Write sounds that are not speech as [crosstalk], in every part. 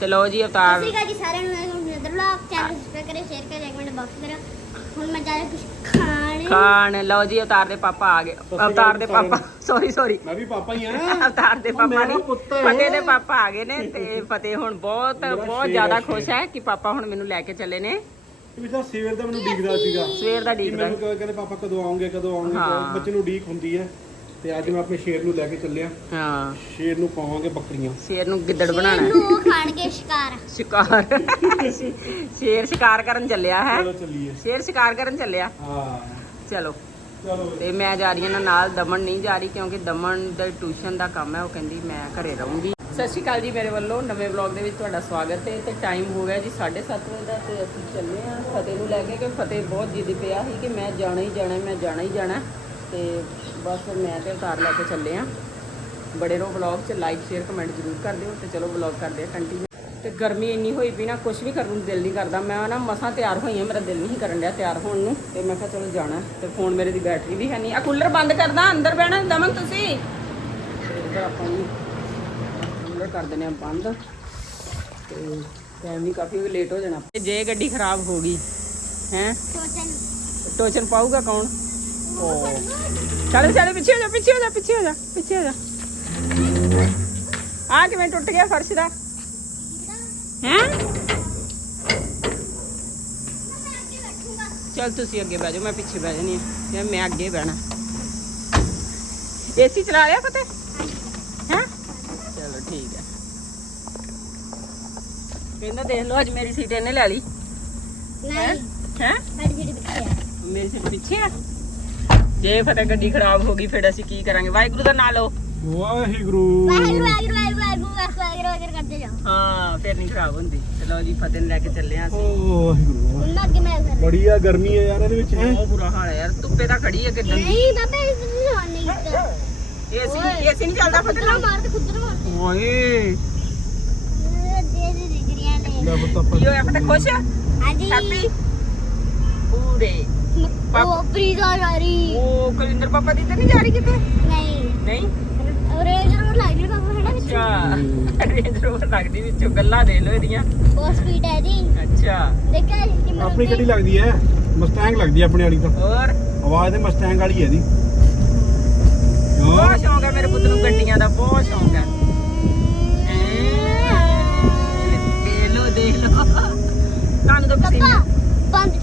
ਤੇ ਲਓ ਜੀ ਅਵਤਾਰ। ਸਤਿ ਸ਼੍ਰੀ ਅਕਾਲ ਜੀ ਸਾਰਿਆਂ ਨੂੰ ਮੈਂ ਨਦਰ ਵਲੌਗ ਚੈਨਲ ਸਬਸਕ੍ਰਾਈਬ ਕਰਿਓ ਸ਼ੇਅਰ ਕਰਿਓ ਇੱਕ ਮਿੰਟ ਬਾਕਸ ਕਰੋ ਹੁਣ ਮੈਂ ਜਾ ਰਿਹਾ ਕੁਝ ਖਾਣ ਖਾਣ। ਲਓ ਜੀ ਅਵਤਾਰ ਦੇ ਪਾਪਾ ਆ ਗਏ। ਅਕਾਲ ਅਵਤਾਰ ਦੇ ਪਾਪਾ ਸੌਰੀ ਸੌਰੀ ਮੈਂ ਵੀ ਪਾਪਾ ਹੀ ਆ ਅਵਤਾਰ ਦੇ ਪਾਪਾ ਮੇਰਾ ਨਹੀਂ। ਪੁੱਤ ਹੈ। ਫਤਿਹ ਦੇ ਪਾਪਾ ਆ ਗਏ ਨੇ ਤੇ [laughs] ਫਤਿਹ ਹੁਣ ਬਹੁਤ ਬਹੁਤ ਸ਼ੇਰ ਜ਼ਿਆਦਾ ਹੈ, ਖੁਸ਼। ਹੈ ਕਿ ਪਾਪਾ ਹੁਣ ਮੈਨੂੰ ਲੈ ਕੇ ਚੱਲੇ ਨੇ। ਵੀ ਤਾਂ ਸਵੇਰ ਦਾ ਮੈਨੂੰ ਡੀਕਦਾ ਸੀਗਾ। ਸਵੇਰ ਦਾ ਕਿ ਡੀਕਦਾ। ਮੈਨੂੰ ਕਹਿੰਦੇ ਕਹਿੰਦੇ ਪਾਪਾ ਕਦੋਂ ਆਉਂਗੇ ਕਦੋਂ ਆਉਂਗੇ। ਹਾਂ। ਬੱਚੇ ਨੂੰ ਡੀਕ ਹੁੰਦੀ ਹੈ। ਤੇ ਅੱਜ ਮੈਂ ਆਪਣੇ ਸ਼ੇਰ ਨੂੰ ਲੈ ਕੇ ਚੱਲਿਆ। ਹਾਂ। ਸ਼ੇਰ ਨੂੰ ਪਾਵਾਂਗੇ ਬੱਕਰੀਆਂ। ਸ਼ੇਰ ਨੂੰ ਗਿੱਦੜ ਬਣਾਉਣਾ। ਇਹਨੂੰ ਉਹ ਖਾਣਗੇ ਸ਼ਿਕਾਰ। ਸ਼ਿਕਾਰ। ਸ਼ੇਰ ਸ਼ਿਕਾਰ ਕਰਨ ਚੱਲਿਆ ਹੈ। ਚਲੋ ਚੱਲੀਏ। ਸ਼ੇਰ ਸ਼ਿਕਾਰ ਕਰਨ ਚੱਲਿਆ। ਹਾਂ। ਚਲੋ। ਚਲੋ। ਤੇ ਮੈਂ ਜਾ ਰਹੀ ਹਾਂ ਇਹਨਾਂ ਨਾਲ ਦਮਨ ਨਹੀਂ ਜਾ ਰਹੀ ਕਿਉਂਕਿ ਦਮਨ ਦਾ ਟਿਊਸ਼ਨ ਦਾ ਕੰਮ ਹੈ। ਉਹ ਕਹਿੰਦੀ ਮੈਂ ਘਰੇ ਰਹੂੰਗੀ। ਸਤਿ ਸ਼੍ਰੀ ਅਕਾਲ ਜੀ ਮੇਰੇ ਵੱਲੋਂ। ਨਵੇਂ ਵਲੌਗ ਦੇ ਵਿੱਚ ਤੁਹਾਡਾ ਸਵਾਗਤ ਹੈ। ਤੇ ਟਾਈਮ ਹੋ ਗਿਆ ਜੀ 7:30 ਵਜੇ ਦਾ ਤੇ ਅਸੀਂ ਚੱਲੇ ਹਾਂ ਫਤਿਹ ਨੂੰ ਲੈ ਕੇ। ਕਿ ਫਤਿਹ ਬਹੁਤ ਜਿੱਦ ਪਿਆ ਸੀ ਕਿ ਮੈਂ ਜਾਣਾ ਹੀ ਜਾਣਾ ਮੈਂ ਜਾਣਾ ਹੀ ਜਾਣਾ ਤੇ ਬਸ ਫਿਰ ਮੈਂ ਤੇ ਉਤਾਰ ਲੈ ਕੇ ਚੱਲੇ ਹਾਂ ਬੜੇ ਰੋ ਵਲੌਗ 'ਚ ਲਾਈਕ ਸ਼ੇਅਰ ਕਮੈਂਟ ਜ਼ਰੂਰ ਕਰ ਦਿਓ ਤੇ ਚਲੋ ਵਲੌਗ ਕਰਦੇ ਆ ਕੰਟੀਨਿਊ ਤੇ ਗਰਮੀ ਇੰਨੀ ਹੋਈ ਪਈ ਨਾ ਕੁਝ ਵੀ ਕਰਨ ਨੂੰ ਦਿਲ ਨਹੀਂ ਕਰਦਾ। ਮੈਂ ਨਾ ਮਸਾਂ ਤਿਆਰ ਹੋਈ ਹਾਂ ਮੇਰਾ ਦਿਲ ਨਹੀਂ ਕਰਨ ਡਿਆ ਤਿਆਰ ਹੋਣ ਨੂੰ। ਤੇ ਮੈਂ ਕਿਹਾ ਚਲੋ ਜਾਣਾ ਤੇ ਫੋਨ ਮੇਰੇ ਦੀ ਬੈਟਰੀ ਵੀ ਹੈ ਨਹੀਂ। ਆ ਕੂਲਰ ਬੰਦ ਕਰਦਾ ਅੰਦਰ ਬਹਿਣਾ ਦਮਨ ਤੁਸੀਂ? ਇੱਧਰ ਆਪਾਂ ਨੂੰ ਕੂਲਰ ਕਰ ਦਿੰਦੇ ਆ ਬੰਦ। ਤੇ ਟਾਈਮ ਵੀ ਕਾਫੀ ਲੇਟ ਹੋ ਜਾਣਾ। ਜੇ ਗੱਡੀ ਖਰਾਬ ਹੋ ਗਈ ਹੈ? ਸੋਚਣ ਟੋਚਨ ਪਾਊਗਾ ਕੌਣ? ਚੱਲ ਚੱਲ ਪਿੱਛੇ ਹੋ ਜਾ ਪਿੱਛੇ ਹੋ ਜਾ ਪਿੱਛੇ ਹੋ ਜਾ ਪਿੱਛੇ ਹੋ ਜਾ। ਆ ਕਿਵੇਂ ਟੁੱਟ ਗਿਆ ਫਰਸ਼ ਦਾ? ਹੈ? ਚੱਲ ਤੁਸੀਂ ਅੱਗੇ ਬਹਿ ਜਾਓ ਮੈਂ ਪਿੱਛੇ ਬਹਿ ਜਾਣੀ ਹਾਂ। ਮੈਂ ਅੱਗੇ ਬਹਿਣਾ। ਏਸੀ ਚਲਾ ਲਿਆ ਫਤਿਹ ਹੈ? ਚਲੋ ਠੀਕ ਹੈ। ਕਹਿੰਦਾ ਦੇਖ ਲਓ ਅੱਜ ਮੇਰੀ ਸੀਟ ਇਹਨੇ ਲੈ ਲਈ। ਨਹੀਂ। ਹੈ? ਪਿੱਛੇ ਆ। ਮੇਰੀ ਸੀਟ ਪਿੱਛੇ ਆ? ਜੇ ਫਤਿਹ ਗੱਡੀ ਖਰਾਬ ਹੋ ਗਈ ਫਿਰ ਅਸੀਂ ਕੀ ਕਰਾਂਗੇ? ਵਾਹਿਗੁਰੂ ਦਾ ਨਾਂ ਲਓ। ਵਾਹਿਗੁਰੂ। ਵਾਹਿਗੁਰੂ ਵਾਹਿਗੁਰੂ ਵਾਹਿਗੁਰੂ ਵਾਹਿਗੁਰੂ ਵਾਹਿਗੁਰੂ ਵਾਹਿਗੁਰੂ ਕਰਦੇ ਜਾਓ। ਹਾਂ ਫਿਰ ਨਹੀਂ ਖਰਾਬ ਹੁੰਦੀ। ਚਲੋ ਜੀ ਫਤਿਹ ਨੂੰ ਲੈ ਕੇ ਚੱਲੇ ਆ ਅਸੀਂ। ਓ ਵਾਹਿਗੁਰੂ। ਹੁਣ ਅੱਗੇ ਮੈਂ ਕਰ ਬੜੀ ਆ ਗਰਮੀ ਹੈ ਯਾਰ ਇਹਦੇ ਵਿੱਚ ਹੈ ਬਹੁਤ ਬੁਰਾ ਹਾਲ ਹੈ ਯਾਰ। ਧੁੱਪੇ ਤਾਂ ਖੜੀ ਹੈ ਕਿਦਾਂ? ਦੀ ਨਹੀਂ ਬਾਬਾ ਇਸ ਨੂੰ ਹੋਣ ਨਹੀਂ ਦਿੱਤਾ ਏਸੀ ਏਸੀ ਨਹੀਂ ਚੱਲਦਾ ਫਤਿਹ ਖੁਦਰਾ ਮਾਰ ਤੇ ਖੁਦਰਾ ਮਾਰ ਓਏ। ਦੇ ਦੇ ਡਿਗਰੀਆਂ ਨੇ। ਲੈ ਪੁੱਤ ਆਪਾਂ ਕੀ ਹੋਇਆ ਫਤਿਹ? ਖੁਸ਼ ਹਾਂਜੀ। ਹੈਪੀ ਪੂਰੇ। ਉਹ ਪ੍ਰੀਜ਼ਾ ਜਾ ਰਹੀ। ਉਹ ਕੁਲਿੰਦਰ ਪਾਪਾ ਦੀ ਤਾਂ ਨਹੀਂ ਜਾ ਰਹੀ ਕਿਤੇ? ਨਹੀਂ। ਨਹੀਂ? ਔਰ ਇਹ ਜਰੂਰ ਲੱਗ ਰਿਹਾ ਬਾਬਾ ਹੈਨਾ ਵਿੱਚ। ਅੱਛਾ। ਰੇਂਜ ਰੋਵਰ ਲੱਗਦੀ ਵਿੱਚੋਂ ਗੱਲਾਂ ਦੇ ਲੋ ਇਹਦੀਆਂ। ਬਹੁਤ ਸਪੀਡ ਹੈ ਜੀ ਅੱਛਾ। ਦੇਖਿਆ ਜੀ ਕਿ ਆਪਣੀ ਗੱਡੀ ਲੱਗਦੀ ਹੈ। ਮਸਟੈਂਗ ਲੱਗਦੀ ਹੈ ਆਪਣੇ ਵਾਲੀ ਤਾਂ। ਹੋਰ? ਆਵਾਜ਼ ਤੇ ਮਸਟੈਂਗ ਵਾਲੀ ਹੈ ਇਹਦੀ। ਬਹੁਤ ਸ਼ੌਂਕ ਹੈ ਮੇਰੇ ਪੁੱਤ ਨੂੰ ਗੱਡੀਆਂ ਦਾ ਬਹੁਤ ਸ਼ੌਂਕ ਹੈ। ਦੇਖ ਲੋ ਦੇਖ ਲੋ ਤੁਹਾਨੂੰ ਤਾਂ ਪਸੀਨਾ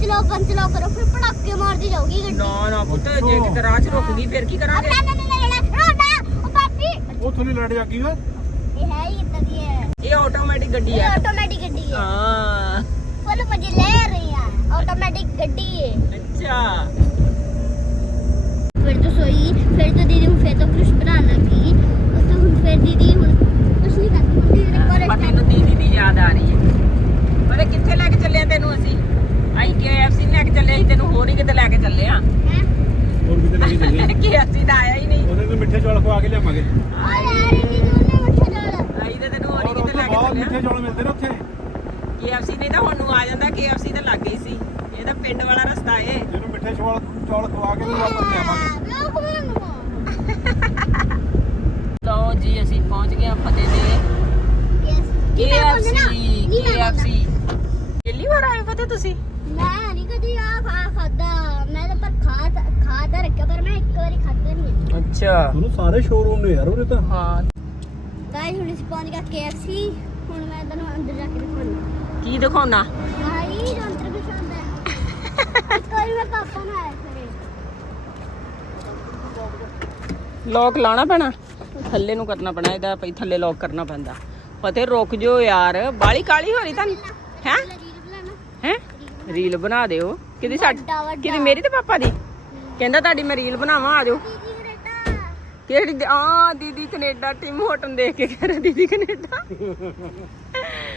ਚਲਾਓ ਬੰਦ ਚਲਾਓ ਕਰੋ ਫਿਰ ਪਟਾਕੇ ਮਾਰਦੀ ਜਾਊਗੀ ਗੱਡੀ। ਨਾ ਨਾ ਪੁੱਤ ਜੇ ਕਿਤੇ ਰਾਹ 'ਚ ਰੁਕ ਗਈ ਫਿਰ ਕੀ ਕਰਾਂਗੇ? ਨਾ ਨਾ ਨਾ ਨਾ ਨਾ ਉਹ ਪਾਪੀ ਉਹ ਥੋੜੀ ਲੜ ਜਾ ਕੀ ਓਏ। ਇਹ ਹੈ ਹੀ ਇਦਾਂ ਦੀ ਹੈ। ਇਹ ਆਟੋਮੈਟਿਕ ਗੱਡੀ ਇਹ ਹੈ। ਆਟੋਮੈਟਿਕ ਗੱਡੀ ਹੈ। ਹਾਂ। ਫੁੱਲ ਮਜੇ ਲੈ ਰਹੀ ਆ। ਆਟੋਮੈਟਿਕ ਗੱਡੀ ਹੈ। ਅੱਛਾ। ਫਿਰ ਤੋਂ ਸੋਈ ਫਿਰ ਤੋਂ ਦੀਦੀ ਹੁਣ ਫਿਰ ਤੋਂ ਕੁਝ ਬਣਾਉਣ ਲੱਗੀ। ਉਸ ਤੋਂ ਹੁਣ ਫਿਰ ਦੀਦੀ ਹੁਣ ਕੁਝ ਨਹੀਂ ਕਰਦੀ। ਹੁਣ ਦੀਦੀ ਨੇ ਕੋਰੇ ਪਤੇ ਨੂੰ ਦੀਦੀ ਦੀ ਯਾਦ ਆ ਰਹੀ ਹੈ। ਪਤਾ ਕਿੱਥੇ ਲੈ ਕੇ ਚੱਲੇ ਆ ਤੈਨੂੰ ਅਸੀਂ? ਆਈ KFC ਲੈ ਕੇ ਚੱਲੇ ਅਸੀਂ ਤੈਨੂੰ ਹੋਰ ਹੀ ਕਿਤੇ ਲੈ ਕੇ ਚੱਲੇ ਆ। ਹੋਰ ਕਿਤੇ ਲੈ ਕੇ ਚੱਲੇ KFC ਤਾਂ ਆਇਆ ਹੀ ਨਹੀਂ। ਉਹਦੇ ਤੋਂ ਮਿੱਠੇ ਚੌਲ ਖਵਾ ਕੇ ਲਿਆਵਾਂਗੇ। ਆ ਯਾਰ ਇਹ ਦੋਨੇ ਮੱਠੇ ਨਾਲ ਆਈ ਤਾਂ ਤੈਨੂੰ ਹੋਰ ਹੀ ਔਰ ਉਹ ਕਿਤੇ ਲੈ ਕੇ ਚੱਲੇ ਮਿੱਠੇ ਚੌਲ ਮਿਲਦੇ ਨੇ ਉੱਥੇ। KFC ਨਹੀਂ ਤਾਂ ਹੁਣ ਨੂੰ ਆ ਜਾਂਦਾ KFC ਤਾਂ ਲੱਗ ਗਈ ਸੀ। ਇਹ ਤਾਂ ਪਿੰਡ ਵਾਲਾ ਰਸਤਾ ਏ। ਜਿਹਨੂੰ ਮਿੱਠੇ ਚੌਲ ਚੌਲ ਖਵਾ ਕੇ ਤੇ ਵਾਪਸ ਲਿਆਵਾਂਗੇ ਮੈਂ ਕੋਣ ਲਓ ਜੀ ਅਸੀਂ ਪਹੁੰਚ ਗਏ ਫਤਿਹ ਦੇ। KFC KFC ਪਹਿਲੀ ਵਾਰ ਆਏ ਫਤਿਹ ਤੁਸੀਂ? ਮੈਂ ਨਹੀਂ ਕਦੀ ਆ ਖਾ ਖਾਦਾ ਮੈਂ ਤਾਂ ਪਰ ਖਾ ਖਾ ਤਾਂ ਰੱਖਿਆ ਪਰ ਮੈਂ ਇੱਕ ਵਾਰੀ ਖਾਦਾ ਨਹੀਂ ਅੱਛਾ। ਤੁਹਾਨੂੰ ਸਾਰੇ ਸ਼ੋਰੂਮ ਨੇ ਯਾਰ ਉਹਦੇ ਤਾਂ। ਹਾਂ। ਗਾਇਸ ਹੁਣ ਅਸੀਂ ਪਹੁੰਚ ਗਏ KFC ਹੁਣ ਮੈਂ ਤੁਹਾਨੂੰ ਅੰਦਰ ਜਾ ਕੇ ਦਿਖਾਉਣਾ। ਕੀ ਦਿਖਾਉਣਾ? ਭਾਈ ਜੋ ਅੰਦਰ ਕੁਛ ਹੁੰਦਾ ਹੈ। ਇੱਕ ਵਾਰੀ ਮੈਂ ਪਾਪਾ ਨਾਲ ਆਇਆ ਕਰੇ ਲੋਕ ਲਾਣਾ ਪੈਣਾ? ਥੱਲੇ ਨੂੰ ਕਰਨਾ ਪੈਣਾ ਇਹਦਾ ਪਈ ਥੱਲੇ ਲੋਕ ਕਰਨਾ ਪੈਂਦਾ। ਫਤਿਹ ਰੁਕ ਜੋ ਯਾਰ। ਬਾਲੀ ਕਾਲੀ ਹੋ ਰਹੀ ਬਣਾਣਾ ਹੈ? ਰੀਲ ਬਣਾ ਦਿਓ। ਕਿਹਦੀ ਸਾਡੀ ਕਿਹਦੀ ਮੇਰੀ ਤੇ ਪਾਪਾ ਦੀ? ਕਹਿੰਦਾ ਤੁਹਾਡੀ ਮੈਂ ਰੀਲ ਬਣਾਵਾਂ ਆਜੋ ਦੀਦੀ ਗਰੇਟਾ ਕਿਹੜੀ ਆ ਦੀਦੀ ਕੈਨੇਡਾ ਟਿਮ ਹੋਟਨ ਦੇਖ ਕੇ ਕਹਿ ਰਿਹਾ ਦੀਦੀ ਕੈਨੇਡਾ।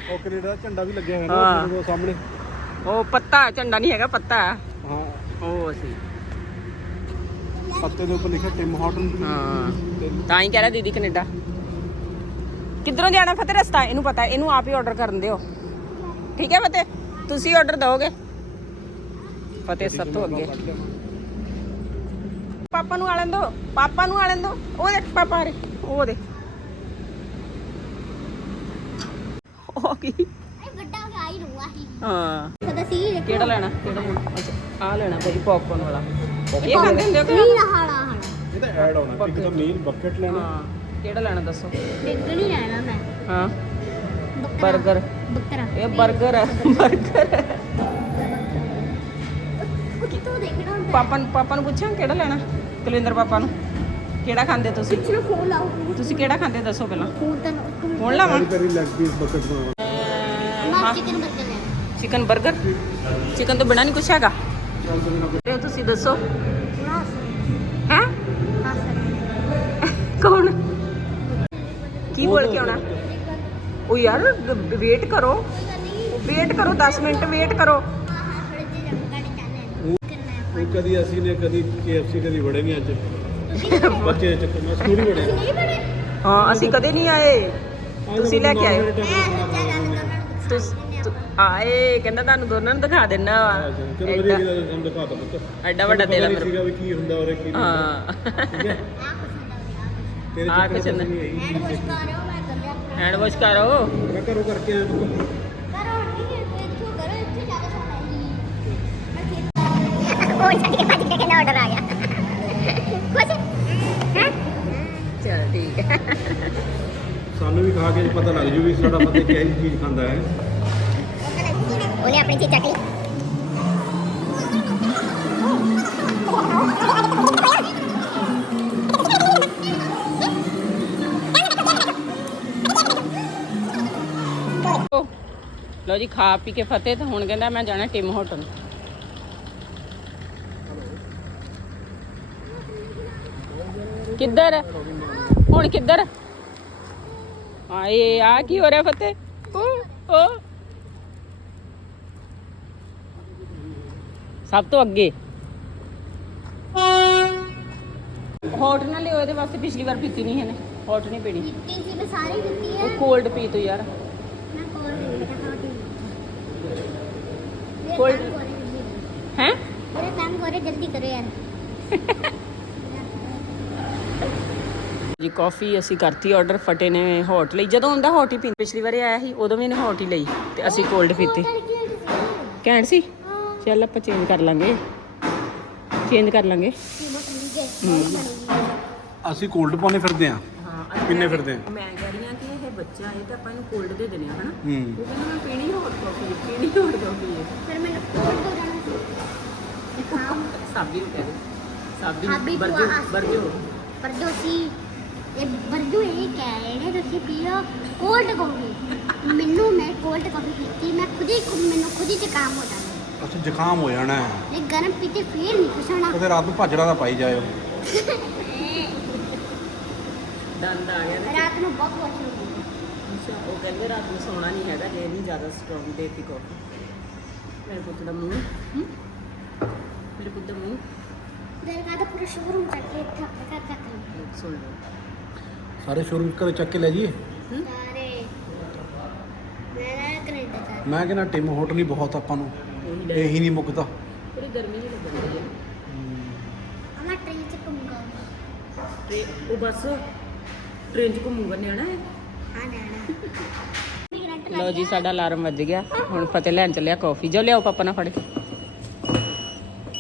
ਉਹ ਕੈਨੇਡਾ ਦਾ ਝੰਡਾ ਵੀ ਲੱਗਿਆ ਹੋਇਆ ਹਾਂ। ਨਾ ਉਹ ਸਾਹਮਣੇ। ਉਹ ਪੱਤਾ ਝੰਡਾ ਨਹੀਂ ਹੈਗਾ ਪੱਤਾ। ਹੈ। ਹਾਂ ਉਹ ਅਸੀਂ। ਪੱਤੇ ਦੇ ਉੱਪਰ ਲਿਖਿਆ ਟਿਮ ਹਾਰਟਨ ਹਾਂ। ਤੇ ਤਾਂ ਹੀ ਕਹਿ ਰਿਹਾ ਦੀਦੀ ਕੈਨੇਡਾ। ਕਿੱਧਰੋਂ ਜਾਣਾ ਫਤਿਹ ਰਸਤਾ? ਇਹਨੂੰ ਪਤਾ ਇਹਨੂੰ ਆਪ ਹੀ ਆਰਡਰ ਕਰਨ ਦਿਓ। ਠੀਕ ਹੈ ਫਤਿਹ? ਤੁਸੀਂ ਆਰਡਰ ਦਿਓਗੇ ਫਤਿਹ ਸਭ ਤੋਂ ਅੱਗੇ। ਪਾਪਾ ਨੂੰ ਆਲਣ ਦੋ ਪਾਪਾ ਨੂੰ ਆਲਣ ਦੋ। ਉਹ ਦੇਖ ਪਾਪਾ ਰੇ ਉਹ ਦੇ ਉਹ ਕੀ? ਵੱਡਾ ਖਾ ਹੀ ਲੂਆ ਹੀ। ਹਾਂ। ਕਦਾ ਸੀ ਕਿਹੜਾ ਲੈਣਾ? ਕਿਹੜਾ ਲੈਣਾ ਅੱਛਾ ਆ ਲੈਣਾ ਭਾਈ ਪੌਪਕੌਰਨ ਵਾਲਾ। ਇਹ ਖਾਂਦੇ ਹੁੰਦੇ ਕਿ ਨਹੀਂ ਹਾਲਾ ਹਾਲਾ ਇਹ ਤਾਂ ਐਡ ਆਉਣਾ ਇੱਕ ਤਾਂ ਮੇਨ ਬਕਟ ਲੈਣਾ। ਹਾਂ ਕਿਹੜਾ ਲੈਣਾ ਦੱਸੋ? ਬਿੱਗ ਨਹੀਂ ਲੈਣਾ ਮੈਂ। ਹਾਂ। 버ਗਰ ਬੱਕਰਾ। ਇਹ 버ਗਰ ਹੈ 버ਗਰ ਹੈ। ਕਿਤੋਂ ਦੇਖਣਾ ਹੁੰਦਾ ਪਾਪਾ ਨੂੰ ਪਾਪਾ ਨੂੰ ਪੁੱਛਾਂ ਕਿਹੜਾ ਲੈਣਾ? ਕੁਲਵਿੰਦਰ ਪਾਪਾ ਨੂੰ। ਕਿਹੜਾ ਖਾਂਦੇ ਤੁਸੀਂ? ਪਿੱਛੇ ਫੋਨ ਲਾਓ। ਤੁਸੀਂ ਕਿਹੜਾ ਖਾਂਦੇ ਦੱਸੋ ਪਹਿਲਾਂ? ਫੋਨ ਤਾਂ ਹੁਣ ਲਾਵਾਂ? ਲੈਗ ਪੀਸ ਬਕਟ ਨਾ ਚਿਕਨ ਬਰਗਰ ਲੈਣਾ। ਚਿਕਨ 버ਗਰ ਚਿਕਨ ਤੋਂ ਬਿਨਾ ਨਹੀਂ ਕੁਛ ਹੈਗਾ? ਤੇ ਤੁਸੀਂ ਦੱਸੋ। ਨਾ ਹੈ? ਨਾ ਕੌਣ? ਕੀ ਬੋਲ ਕੇ ਆਉਣਾ? ਉਹ ਯਾਰ ਵੇਟ ਕਰੋ। ਵੇਟ ਕਰੋ 10 ਮਿੰਟ ਵੇਟ ਕਰੋ। ਉਹ ਕਦੀ ਅਸੀਂ ਨੇ ਕਦੀ KFC ਕਦੀ ਵੜੇ ਨਹੀਂ ਅੱਜ। ਬੱਚੇ ਦੇ ਚੱਕਰ ਮੈਂ ਸਕੂਲ ਹੀ ਵੜਿਆ ਹਾਂ ਅਸੀਂ ਕਦੇ ਨਹੀਂ ਆਏ। ਤੁਸੀਂ ਲੈ ਕੇ ਆਏ। ਤੁਸੀਂ ਤੁ- ਆਏ ਕਹਿੰਦਾ ਤੁਹਾਨੂੰ ਦੋਨਾਂ ਨੂੰ ਦਿਖਾ ਦੇਣਾ ਚਲੋ ਵਧੀਆ ਜਿਹੜਾ ਸਾਨੂੰ ਦਿਖਾ ਤਾ ਪੁੱਤ। ਐਡਾ ਵੱਡਾ ਦਿਲ ਹੈ ਮੇਰੇ ਸੀਗਾ ਵੀ ਕੀ ਹੁੰਦਾ ਔਰ ਕੀ ਨਹੀਂ ਹਾਂ। ਠੀਕ ਹੈ? ਤੇਰੇ ਆ ਚੱਕਰ ਕੁਛ ਚ ਨਹੀਂ। ਨਹੀਂ ਹੈਂਡ ਵਾਸ਼ ਕਰੋ ਮੈਂ ਘਰੋਂ ਕਰਕੇ ਆਇਆ ਪੁੱਤ ਆਰਡਰ ਆ ਗਿਆ। ਕੁਛ ਚਲ ਠੀਕ ਹੈ। ਸਾਨੂੰ ਵੀ ਖਾ ਕੇ ਪਤਾ ਲੱਗ ਜੂ ਵੀ ਸਾਡਾ ਪਤਾ ਕਿਹੋ ਜਿਹੀ ਚੀਜ਼ ਖਾਂਦਾ ਹੈ। ਉਹਨੇ ਆਪਣੀ ਚੀਜ਼ ਚੱਕ ਲਈ। ਲਓ ਜੀ ਖਾ ਪੀ ਕੇ ਫਤਿਹ ਤੇ ਹੁਣ ਕਹਿੰਦਾ ਮੈਂ ਜਾਣਾ ਟਿਮ ਹੋਟਲ। ਕਿੱਧਰ ਹੁਣ ਕਿੱਧਰ ਆਏ ਆ ਕੀ ਹੋ ਰਿਹਾ ਫਤਿਹ ਓ ਓ ਸਭ ਤੋਂ ਅੱਗੇ ਹੌਟ ਨਾ ਲਿਓ ਇਹਦੇ ਵਾਸਤੇ ਪਿਛਲੀ ਵਾਰ ਪੀਤੀ ਨਹੀਂ ਇਹਨੇ ਹੌਟ ਨਹੀਂ ਪੀਣੀ ਪੀਤੀ ਸੀ ਮੈਂ ਸਾਰੀ ਪੀਤੀ ਹੈ ਕੋਲਡ ਪੀ ਤੋ ਯਾਰ ਮੈਂ ਕੋਲਡ ਨਹੀਂ ਬੇਟਾ ਹੌਟ ਹੀ ਕੋਲਡ ਹੈ ਅਰੇ ਕੰਮ ਕਰੋ ਜਲਦੀ ਕਰੋ ਯਾਰ ਜੀ ਕਾਫੀ ਅਸੀਂ ਕਰਤੀ ਆਰਡਰ ਫਟੇ ਨੇ ਹੌਟ ਲਈ। ਜਦੋਂ ਹੁੰਦਾ ਹੌਟ ਹੀ ਪੀਂ ਪਿਛਲੀ ਵਾਰ ਆਇਆ ਸੀ ਉਦੋਂ ਵੀ ਇਹਨੇ ਹੌਟ ਹੀ ਲਈ ਤੇ ਅਸੀਂ ਕੋਲਡ ਪੀਤੀ। ਘੈਂਟ ਸੀ? ਚੱਲ ਆਪਾਂ ਚੇਂਜ ਕਰ ਲਾਂਗੇ। ਚੇਂਜ ਕਰ ਲਾਂਗੇ। ਅਸੀਂ ਕੋਲਡ ਪਾਉਣੇ ਫਿਰਦੇ ਆ ਪੀਨੇ ਫਿਰਦੇ ਆ ਮੈਂ ਕਹਿ ਰਹੀ ਆ ਕਿ ਇਹ ਬੱਚਾ ਇਹ ਤਾਂ ਆਪਾਂ ਨੂੰ ਕੋਲਡ ਦੇ ਦੇਣੇ ਹਨਾ? ਉਹ ਕਹਿੰਦਾ ਮੈਂ ਪੀਣੀ ਹੌਟ ਕਾਫੀ ਪੀਣੀ ਹੌਟ ਕਾਫੀ ਫਿਰ ਮੈਨੂੰ ਕੋਲਡ ਹੋ। ਸਾਬੀ ਨੂੰ ਕਹਿ ਇਹ ਬੱਦੂ ਇਹ ਕਹਿ ਰਹੇ ਨੇ ਤੁਸੀਂ ਪੀਓ ਕੋਲਡ ਕਾਫੀ ਮੈਨੂੰ ਮੈਂ ਕੋਲਡ ਕਾਫੀ ਪੀਤੀ ਮੈਂ ਖੁਦ ਹੀ ਮੈਨੂੰ ਖੁਦ ਹੀ ਜ਼ੁਕਾਮ ਹੋ ਜਾਂਦਾ। ਅੱਛਾ ਜ਼ੁਕਾਮ ਹੋ ਜਾਣਾ ਹੈ। ਇਹ ਗਰਮ ਪੀਤੀ ਫੇਰ ਨਹੀਂ ਕੁਛ ਹੋਣਾ। ਤੇ ਰਾਤ ਨੂੰ ਭਾਜੜਾ ਦਾ ਪਾਈ ਜਾਇਓ। ਦੰਦ ਆ ਗਿਆ। ਤੇ ਰਾਤ ਨੂੰ ਬਹੁਤ ਵਾਸ਼ ਹੁੰਦਾ ਅੱਛਾ ਉਹ ਕਹਿੰਦੇ ਰਾਤ ਨੂੰ ਸੌਣਾ ਨਹੀਂ ਹੈਗਾ ਜੇ ਨਹੀਂ ਜ਼ਿਆਦਾ ਸਟਰੋਂਗ ਦੇਤੀ ਕਾਫੀ ਮੇਰੇ ਪੁੱਤ ਦਾ ਮੂੰਹ। ਹਮ? ਮੇਰੇ ਪੁੱਤ ਦਾ ਮੂੰਹ। ਦਰਗਾਹ ਦਾ ਪੂਰਾ ਸ਼ੋਰੂਮ ਚੱਕ ਕੇ ਇੱਥੇ ਆਪਣੇ ਘਰ ਤੱਕ ਸੁਣ ਲਓ। ਸਾਰੇ ਸ਼ੋਰੂਮ ਘਰੇ ਚੱਕ ਕੇ ਲੈ ਜਾਈਏ? ਸਾਰੇ। ਮੈਂ ਨਾ ਕੈਨੇਡਾ ਜਾ ਮੈਂ ਕਹਿੰਦਾ ਟਿਮ ਹੋਟ ਨਹੀਂ ਬਹੁਤ ਆਪਾਂ ਨੂੰ। ਇਹੀ ਨਹੀਂ ਮੁੱਕਦਾ। ਥੋੜੀ ਗਰਮੀ ਜਿਹੀ ਲੱਗਣ ਰਹੀ ਹੈ ਮੈਂ ਟ੍ਰੇਨ ਚ ਘੁੰਮੂਗਾ। ਤੇ ਉਹ ਬਸ ਟ੍ਰੇਨ 'ਚ ਘੁੰਮੂਗਾ ਨਿਆਣਾ ਹੈ ਹਾਂ ਜਾਣਾ ਲਓ ਜੀ ਸਾਡਾ ਅਲਾਰਮ ਵੱਜ ਗਿਆ। ਹੁਣ ਫਤਿਹ ਲੈਣ ਚੱਲਿਆ ਕਾਫੀ ਜੋ ਲਿਆਓ ਪਾਪਾ ਨਾਲ ਫੜ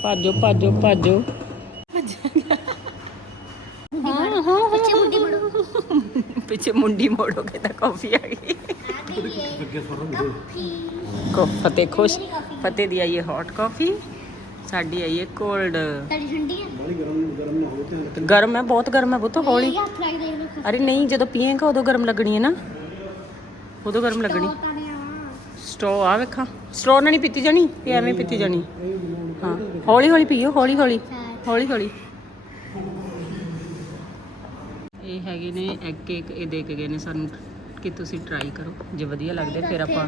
ਭਾਜੋ ਭਾਜੋ ਭਾਜੋ ਹਾਂ ਹਾਂ ਪਿੱਛੇ ਮੁੰਡੀ ਮੜੋ ਪਿੱਛੇ ਮੁੰਡੀ ਮੋੜੋਗੇ ਤਾਂ ਕਾਫੀ ਆ ਗਈ। ਕੋ ਫਤਿਹ ਖੁਸ਼। ਫਤਿਹ ਦੀ ਆਈ ਹੈ ਹੌਟ ਕਾਫੀ ਸਾਡੀ ਆਈ ਹੈ ਕੋਲਡ ਤੜੀ ਠੰਡੀ ਹੈ ਗਰਮ ਹੈ, ਬਹੁਤ ਗਰਮ ਹੈ ਬਹੁਤ ਹੌਲੀ। ਅਰੇ ਨਹੀਂ, ਜਦੋਂ ਪੀਏਗਾ ਉਦੋਂ ਗਰਮ ਲੱਗਣੀ ਹੈ ਨਾ। ਉਦੋਂ ਗਰਮ ਲੱਗਣੀ। ਸਟ੍ਰੋ ਆ ਵੇਖਾਂ। ਸਟ੍ਰੋ ਨਾਲ ਨਹੀਂ ਪੀਤੀ ਜਾਣੀ, ਇਹ ਐਵੇਂ ਪੀਤੀ ਜਾਣੀ। ਹਾਂ ਹੌਲੀ ਹੌਲੀ ਪੀਓ ਹੌਲੀ ਹੌਲੀ ਹੌਲੀ ਹੌਲੀ ਇਹ ਹੈਗੇ ਨੇ ਐਗ ਕੇਕ ਇਹ ਦੇ ਕੇ ਗਏ ਨੇ ਸਾਨੂੰ ਕਿ ਤੁਸੀਂ ਟਰਾਈ ਕਰੋ ਜੇ ਵਧੀਆ ਲੱਗਦੇ ਫਿਰ ਆਪਾਂ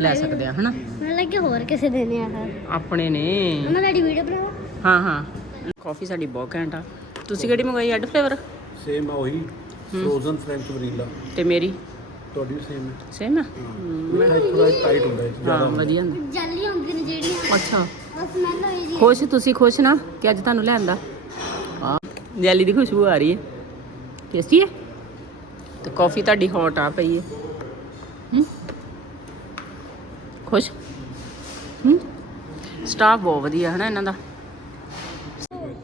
ਲੈ ਸਕਦੇ ਆ ਹਨਾ? ਮੈਨੂੰ ਲੱਗੇ ਹੋਰ ਕਿਸੇ ਦੇ ਨੇ ਆਹ। ਆਪਣੇ ਨੇ। ਉਹਨਾਂ ਦਾ ਵੀਡੀਓ ਬਣਾਓ। ਹਾਂ ਹਾਂ। ਕਾਫੀ ਸਾਡੀ ਬਹੁਤ ਘੈਂਟ ਆ। ਤੁਸੀਂ ਕਿਹੜੀ ਮੰਗਵਾਈ ਅੱਡ ਫਲੇਵਰ ਸੇਮ ਆ ਉਹੀ ਫਰੋਜ਼ਨ ਫ੍ਰੈਂਚ ਵਨੀਲਾ ਤੇ ਮੇਰੀ? ਤੁਹਾਡੀ ਵੀ ਸੇਮ ਹੈ। ਸੇਮ ਆ ਮਿੱਠਾ ਥੋੜਾ ਟਾਈਟ ਹੁੰਦਾ ਹੈ ਹਾਂ ਜ਼ਿਆਦਾ। ਵਧੀਆ। ਹੁੰਦਾ ਜੈਲੀ ਹੁੰਦੀ ਨੇ ਜਿਹੜੀਆਂ। ਅੱਛਾ। ਸਮੈਲ ਹੋਈ ਜੀ ਖੁਸ਼ ਤੁਸੀਂ ਖੁਸ਼ ਨਾ ਕਿ ਅੱਜ ਤੁਹਾਨੂੰ ਲੈਂਦਾ ਆ ਜੈਲੀ ਦੀ ਖੁਸ਼ਬੂ ਆ ਰਹੀ ਹੈ। ਟੇਸਟੀ ਹੈ ਤੇ ਕਾਫੀ ਤੁਹਾਡੀ ਹੌਟ ਆ ਪਈ ਹੈ ਹੂੰ? ਖੁਸ਼? ਹੂੰ? ਸਟਾਫ ਬਹੁਤ ਵਧੀਆ ਹੈ ਨਾ ਇਹਨਾਂ ਦਾ।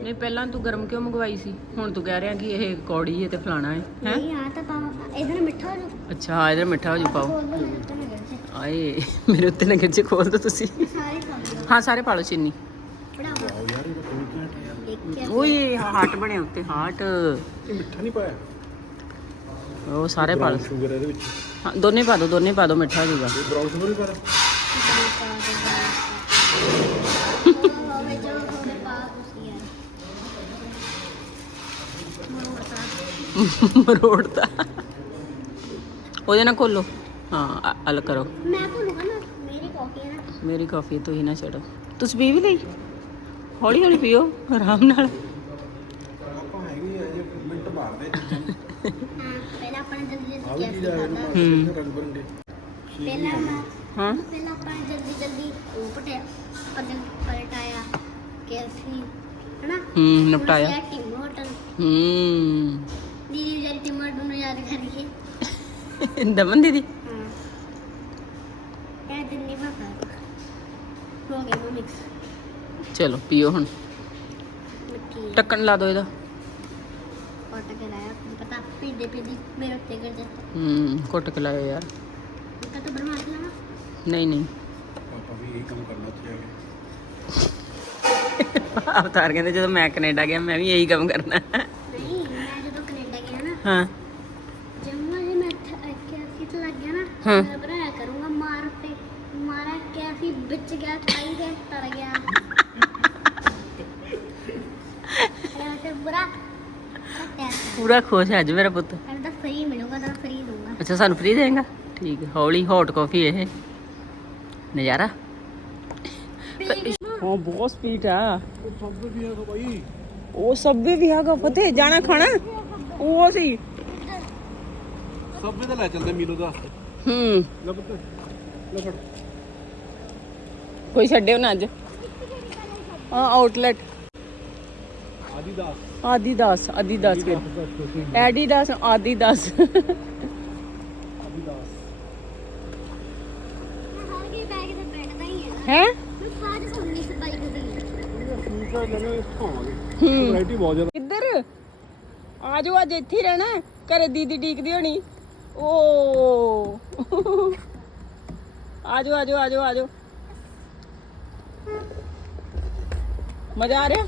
ਨਹੀਂ ਪਹਿਲਾਂ ਤੂੰ ਗਰਮ ਕਿਉਂ ਮੰਗਵਾਈ ਸੀ? ਹੁਣ ਤੂੰ ਕਹਿ ਰਿਹਾ ਕਿ ਇਹ ਕੌੜੀ ਹੈ ਤੇ ਫਲਾਣਾ ਹੈ ਹੈ? ਨਹੀਂ ਆ ਤਾਂ ਪਾਵਾ ਮਿੱਠਾ ਹੋ ਜੂ ਅੱਛਾ ਹਾਂ ਇਧਰ ਮਿੱਠਾ ਹੋ ਜੂ ਪਾਓ। ਗਿਰ ਆਏ ਮੇਰੇ ਉੱਤੇ ਨਾ ਗਿਰਜੇ ਖੋਲ ਦੋ ਤੁਸੀਂ। ਸਾਰੇ ਖਾ ਲਿਓ ਹਾਂ ਸਾਰੇ ਪਾ ਲਓ ਚੀਨੀ ਬੜਾ ਆਓ ਯਾਰ ਇਹ ਤਾਂ ਕੋਈ ਘੈਂਟ ਹੈ ਯਾਰ ਦੇਖ ਕੇ ਓਏ ਹਾਰਟ ਬਣੇ ਉੱਤੇ ਹਾਰਟ ਇਹ ਮਿੱਠਾ ਨਹੀਂ ਪਾਇਆ ਉਹ ਸਾਰੇ ਪਾ ਲਓ ਸ਼ੂਗਰ ਇਹਦੇ ਵਿੱਚ ਹਾਂ ਦੋਨੇ ਪਾ ਦਿਓ ਦੋਨੇ ਪਾ ਦਿਓ ਮਿੱਠਾ ਹੋ ਜਾਊਗਾ ਇਹ ਬਰਾਊਨ ਸ਼ੂਗਰ ਹੀ ਪਾਇਆ ਹੋਵੇ ਜੋ ਹੋਵੇ ਪਾ ਤੁਸੀਂ ਯਾਰ ਮਰੋ ਬਤਾ ਮਰੋੜ ਦਾ ਉਹਦੇ ਨਾਲ ਖੋਲੋ ਹਾਂ ਅ- ਅਲ ਕਰੋ ਮੈਂ ਭੁੱਲੂਗਾ ਨਾ ਮੇਰੀ ਕਾਫੀ ਹੈ ਨਾ ਮੇਰੀ ਕਾਫੀ ਤੁਸੀਂ ਨਾ ਛੱਡੋ ਤੁਸੀਂ ਪੀ ਵੀ ਲਈ ਹੌਲੀ ਹੌਲੀ ਪੀਓ ਆਰਾਮ ਨਾਲ। ਆਪਾਂ ਹੈਗੇ ਜੇ ਮਿੰਟ ਮਾਰਦੇ ਪਹਿਲਾਂ ਆਪਾਂ ਨੇ ਜਲਦੀ ਜਲਦੀ ਪਹਿਲਾਂ ਮੈਂ ਹਾਂ। ਪਹਿਲਾਂ ਆਪਾਂ ਨੇ ਜਲਦੀ ਜਲਦੀ ਉਹ ਪਟਿਆ ਪਲਟਾਇਆ ਕੈਫੀ ਹਨਾ ਹੂੰ ਨਿਪਟਾਇਆ। ਟਿਮ ਹੋਟਲ ਹੂੰ। ਦੀਦੀ ਵਿਚਾਰੀ ਟਿਮ ਹੋਟਲ ਨੂੰ ਯਾਦ ਕਰੀਏ ਦਮਨ ਦੀਦੀ? ਹਾਂ। ਇਹ ਦਿਨ ਨਹੀਂ ਪਤਾ ਹੋ ਗਿਆ ਮਿਕਸ ਚਲੋ ਪੀਓ ਹੁਣ। ਟੱਕਣ ਲਾ ਦਿਓ ਇਹਦਾ। ਪਟ ਕੇ ਲਾਇਆ ਪਤਾ ਪੀਂਦੇ ਪੀਂਦੇ ਮੇਰੇ ਉੱਤੇ ਗਿਰ ਜਾਂਦਾ ਹੂੰ ਕੁੱਟ ਕੇ ਲਾਇਓ ਯਾਰ। ਮੈਂ ਤਾਂ ਬਰਮਾ ਕੇ ਲਾਣਾ ਨਹੀਂ ਨਹੀਂ। ਆਪਾਂ ਵੀ ਇਹੀ ਕੰਮ ਕਰਨਾ ਉੱਥੇ ਜਾ ਕੇ। ਅਵਤਾਰ ਕਹਿੰਦੇ ਜਦੋਂ ਮੈਂ ਕੈਨੇਡਾ ਗਿਆ ਮੈਂ ਵੀ ਇਹੀ ਕੰਮ ਕਰਨਾ। ਨਹੀਂ ਮੈਂ ਜਦੋਂ ਕੈਨੇਡਾ ਗਿਆ ਨਾ ਹਾਂ। ਜੰਮੂ ਜੇ ਮੈਂ ਕੈਫੀ ਤੇ ਲੱਗ ਗਿਆ ਨਾ ਹਾਂ ਬਣਾਇਆ ਕਰੂੰਗਾ ਮਾਰ ਤੇ ਮਾਰਾ ਕੈਫੀ ਵਿੱਚ ਗਿਆ ਖਾਈ ਦੇ ਤਰ ਗਿਆ ਇਹ ਬੁਰਾ ਸੱਤਿਆ ਪੂਰਾ ਖੁਸ਼ ਹੈ ਅੱਜ ਮੇਰਾ ਪੁੱਤ। ਕਹਿੰਦਾ ਫਰੀ ਮਿਲੂਗਾ ਤਾਂ ਫਰੀ ਦੂੰਗਾ ਅੱਛਾ ਸਾਨੂੰ ਫ੍ਰੀ ਦੇਂਗਾ? ਠੀਕ ਹੈ ਹੌਲੀ ਹੌਟ ਕਾਫੀ ਇਹ। ਨਜ਼ਾਰਾ? ਹਾਂ ਬਹੁਤ ਸਪੀਡ ਆ। ਉਹ ਸਭ ਵੀ ਆ ਭਾਈ ਉਹ ਸਭ ਵੀ ਹੈਗਾ ਫਤਿਹ ਜਾਣਾ ਖਾਣਾ? ਉਹ ਸੀ ਸਭ ਵੀ ਤਾਂ ਲੈ ਚੱਲਦੇ ਮੀਨੂ ਦਾ। ਹੂੰ। ਲੈ ਪੁੱਤ ਲੈ ਫੜ ਕੋਈ ਛੱਡਿਓ ਨਾ ਅੱਜ। ਹਾਂ ਆਊਟਲੈਟ ਆਦੀ ਦਾ ਆਦੀਦਾਸ ਆਦੀਦਾਸ ਕੇ ਐਡੀਦਾਸ ਆਦੀਦਾਸ ਹੀ ਹੈ ਹੈ ਮੈਂ ਸਾਜ ਸੁਣਨੀ ਸੀ ਬਾਈਕ ਦੀ ਠੀਕ ਹੈ ਲੈਣੇ ਖਾਵਾਂਗੇ ਹੂੰ ਵੈਰਾਈਟੀ ਬਹੁਤ ਜ਼ਿਆਦਾ। ਕਿੱਧਰ? ਆਜੋ ਅੱਜ ਇੱਥੇ ਹੀ ਰਹਿਣਾ। ਘਰੇ ਦੀਦੀ ਡੀਕਦੀ ਹੋਣੀ। ਓ। ਆਜੋ ਆਜੋ ਆਜੋ ਆਜੋ। ਮਜ਼ਾ ਆ ਰਿਹਾ?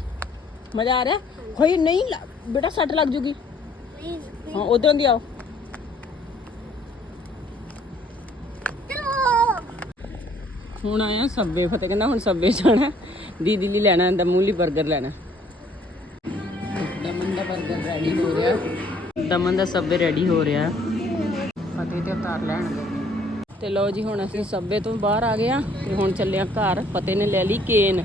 ਮਜ਼ਾ ਆ ਰਿਹਾ? ਹੋਈ ਨਹੀਂ ਲ- ਬੇਟਾ ਸੱਟ ਲੱਗ ਜੂਗੀ। ਹਾਂ, ਉਧਰੋਂ ਦੀ ਆਓ। ਹੁਣ ਆਇਆ ਸੱਬੇ ਫਤਿਹ, ਕਹਿੰਦਾ ਹੁਣ ਸੱਬੇ ਜਾਣਾ। ਦੀਦੀ ਲਈ ਲੈਣਾ, ਦਮੂਲੀ 버ਗਰ ਲੈਣਾ। ਦਮਨ ਦਾ 버ਗਰ ਰੈਡੀ ਹੋ ਰਿਹਾ। ਦਮਨ ਦਾ ਸੱਬੇ ਰੈਡੀ ਹੋ ਰਿਹਾ। ਫਤਿਹ ਤੇ ਅਵਤਾਰ ਲੈਣ ਤੇ ਲਓ ਜੀ, ਹੁਣ ਅਸੀਂ ਸੱਬੇ ਤੋਂ ਬਾਹਰ ਆ ਗਏ ਆ। ਤੇ ਹੁਣ ਚੱਲੇ ਆ ਘਰ। ਫਤਿਹ ਨੇ ਲੈ ਲਈ ਕੇਨ।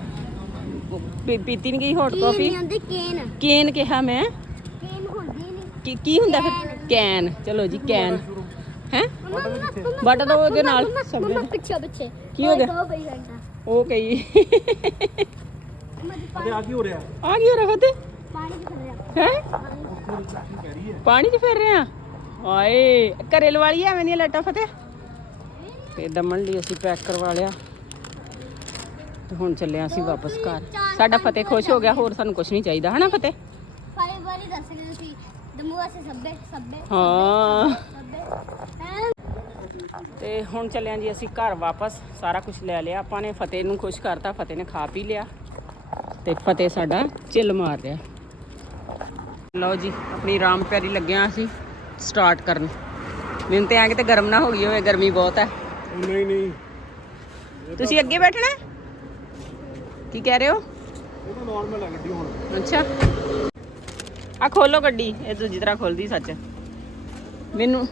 ਪੀ- ਪੀਤੀ ਨਹੀਂ ਗਈ ਹੌਟ ਕਾਫੀ ਨਹੀਂ ਆਉਂਦੀ ਕੇਨ। ਕੇਨ ਕਿਹਾ ਮੈਂ? ਕੇਨ ਹੁੰਦੀ ਨਹੀਂ ਕੀ ਕੀ ਹੁੰਦਾ ਫਿਰ? ਕੈਨ। ਚਲੋ ਜੀ ਕੈਨ। ਹੈ? ਮਮਾ ਮਮਾ ਬਟ ਦੋ ਉਹਦੇ ਨਾਲ ਮਮਾ ਪਿੱਛੇ ਪਿੱਛੇ। ਕੀ ਹੋ ਗਿਆ? ਦੋ ਪਈ ਘੰਟਾ ਉਹ ਕਹੀ। ਅਰੇ ਆ ਕੀ ਹੋ ਰਿਹਾ? ਆ ਗਈ ਹੋ ਫਤਿਹ? ਪਾਣੀ ਚ ਖੜਿਆ ਹੈ? ਕੀ ਕਹਿ ਰਹੀ ਹੈ। ਪਾਣੀ 'ਚ ਫਿਰ ਰਹੇ? ਆਏ ਘਰੇ ਲਵਾ ਲਈ ਐਵੇਂ ਦੀਆਂ ਲਾਈਟਾਂ ਫਤਿਹ? ਤੇ ਦਮਨ ਲਈ ਅਸੀਂ ਪੈਕ ਕਰਵਾ ਲਿਆ। ਤੇ ਹੁਣ ਚੱਲੇ ਅਸੀਂ ਵਾਪਸ ਘਰ। ਸਾਡਾ ਫਤਿਹ ਖੁਸ਼ ਹੋ ਗਿਆ ਹੋਰ ਸਾਨੂੰ ਕੁਝ ਨਹੀਂ ਚਾਹੀਦਾ ਹਨਾ ਫਤਿਹ? ਫਾਈ ਵਾਰੀ ਦੱਸ ਰਹੇ ਸੀ ਦਮੂਆ ਸੇ ਸੱਬੇ ਸੱਬੇ ਹਾਂ। ਸੱਬੇ ਹੈਂ? ਤੇ ਹੁਣ ਚੱਲੇ ਹਾਂ ਜੀ ਅਸੀਂ ਘਰ ਵਾਪਸ ਸਾਰਾ ਕੁਝ ਲੈ ਲਿਆ। ਆਪਾਂ ਨੇ ਫਤਿਹ ਨੂੰ ਖੁਸ਼ ਕਰਤਾ ਫਤਿਹ ਨੇ ਖਾ ਪੀ ਲਿਆ। ਤੇ ਫਤਿਹ ਸਾਡਾ ਚਿੱਲ ਮਾਰ ਰਿਹਾ। ਲਓ ਜੀ ਆਪਣੀ ਰਾਮ ਪਿਆਰੀ ਲੱਗਿਆ ਅਸੀਂ ਸਟਾਰਟ ਕਰਨ। ਮੈਨੂੰ ਤੇ ਐਂ ਕਿਤੇ ਗਰਮ ਨਾ ਹੋ ਗਈ ਹੋਵੇ ਗਰਮੀ ਬਹੁਤ ਹੈ। ਨਹੀਂ ਨਹੀਂ। ਤੁਸੀਂ ਅੱਗੇ ਬੈਠਣਾ ਹੈ? ਕੀ ਕਹਿ ਰਹੇ ਹੋ? ਇਹ ਤਾਂ ਨਾਰਮਲ ਹੈ ਗੱਡੀ ਹੁਣ। ਅੱਛਾ। ਆ ਖੋਲੋ ਗੱਡੀ ਇਹ ਦੂਜੀ ਤਰ੍ਹਾਂ ਖੋਲਦੀ ਸੱਚ। ਮੈਨੂੰ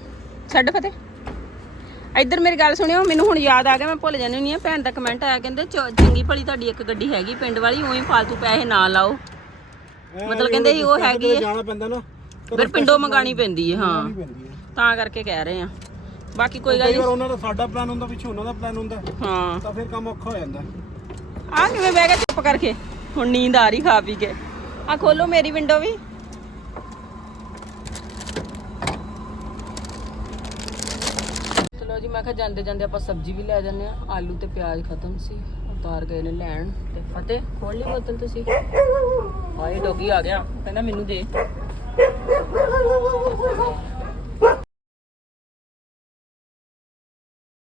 ਛੱਡ ਫਤੇ ਇੱਧਰ ਮੇਰੀ ਗੱਲ ਸੁਣਿਓ ਮੈਨੂੰ ਹੁਣ ਯਾਦ ਆ ਗਿਆ ਮੈਂ ਭੁੱਲ ਜਾਂਦੀ ਹੁੰਦੀ ਆ ਭੈਣ ਦਾ ਕਮੈਂਟ ਆਇਆ ਕਹਿੰਦੇ ਚ- ਚੰਗੀ ਭਲੀ ਤੁਹਾਡੀ ਇੱਕ ਗੱਡੀ ਹੈਗੀ ਪਿੰਡ ਵਾਲੀ ਉਹੀ ਫਾਲਤੂ ਪੈਸੇ ਨਾ ਲਾਓ। ਮਤਲਬ ਕਹਿੰਦੇ ਸੀ ਉਹ ਹੈਗੀ ਹੈ। ਜਾਣਾ ਪੈਂਦਾ ਨਾ ਫਿਰ ਪਿੰਡੋਂ ਮੰਗਾਣੀ ਪੈਂਦੀ ਹੈ। ਹਾਂ ਪੈਂਦੀ ਹੈ ਤਾਂ ਕਰਕੇ ਕਹਿ ਰਹੇ ਆ। ਬਾਕੀ ਕੋਈ ਗੱਲ ਕਈ ਵਾਰ ਨਹੀਂ ਉਹਨਾਂ ਦਾ ਸਾਡਾ ਪਲਾਨ ਹੁੰਦਾ ਪਿੱਛੇ ਉਹਨਾਂ ਦਾ ਪਲਾਨ ਹੁੰਦਾ ਹਾਂ। ਤਾਂ ਫਿਰ ਕੰਮ ਔਖਾ ਹੋ ਜਾਂਦਾ। ਆ ਕਿਵੇਂ ਬਹਿ ਗਿਆ ਚੁੱਪ ਕਰਕੇ? ਹੁਣ ਨੀਂਦ ਆ ਰਹੀ ਖਾ ਪੀ ਕੇ। ਆ ਖੋਲੋ ਮੇਰੀ ਵਿੰਡੋ ਵੀ। ਚਲੋ ਜੀ, ਮੈਂ ਕਿਹਾ ਜਾਂਦੇ ਜਾਂਦੇ ਆਪਾਂ ਸਬਜ਼ੀ ਵੀ ਲੈ ਜਾਂਦੇ ਆ ਆਲੂ ਤੇ ਪਿਆਜ਼ ਖਤਮ ਸੀ, ਉਤਾਰ ਗਏ ਨੇ ਲੈਣ। ਤੇ ਫਤਿਹ ਖੋਲ ਲਈ ਬੋਤਲ ਤੁਸੀਂ? ਹਾਏ ਡੋਗੀ ਆ ਗਿਆ, ਕਹਿੰਦਾ ਮੈਨੂੰ ਦੇ।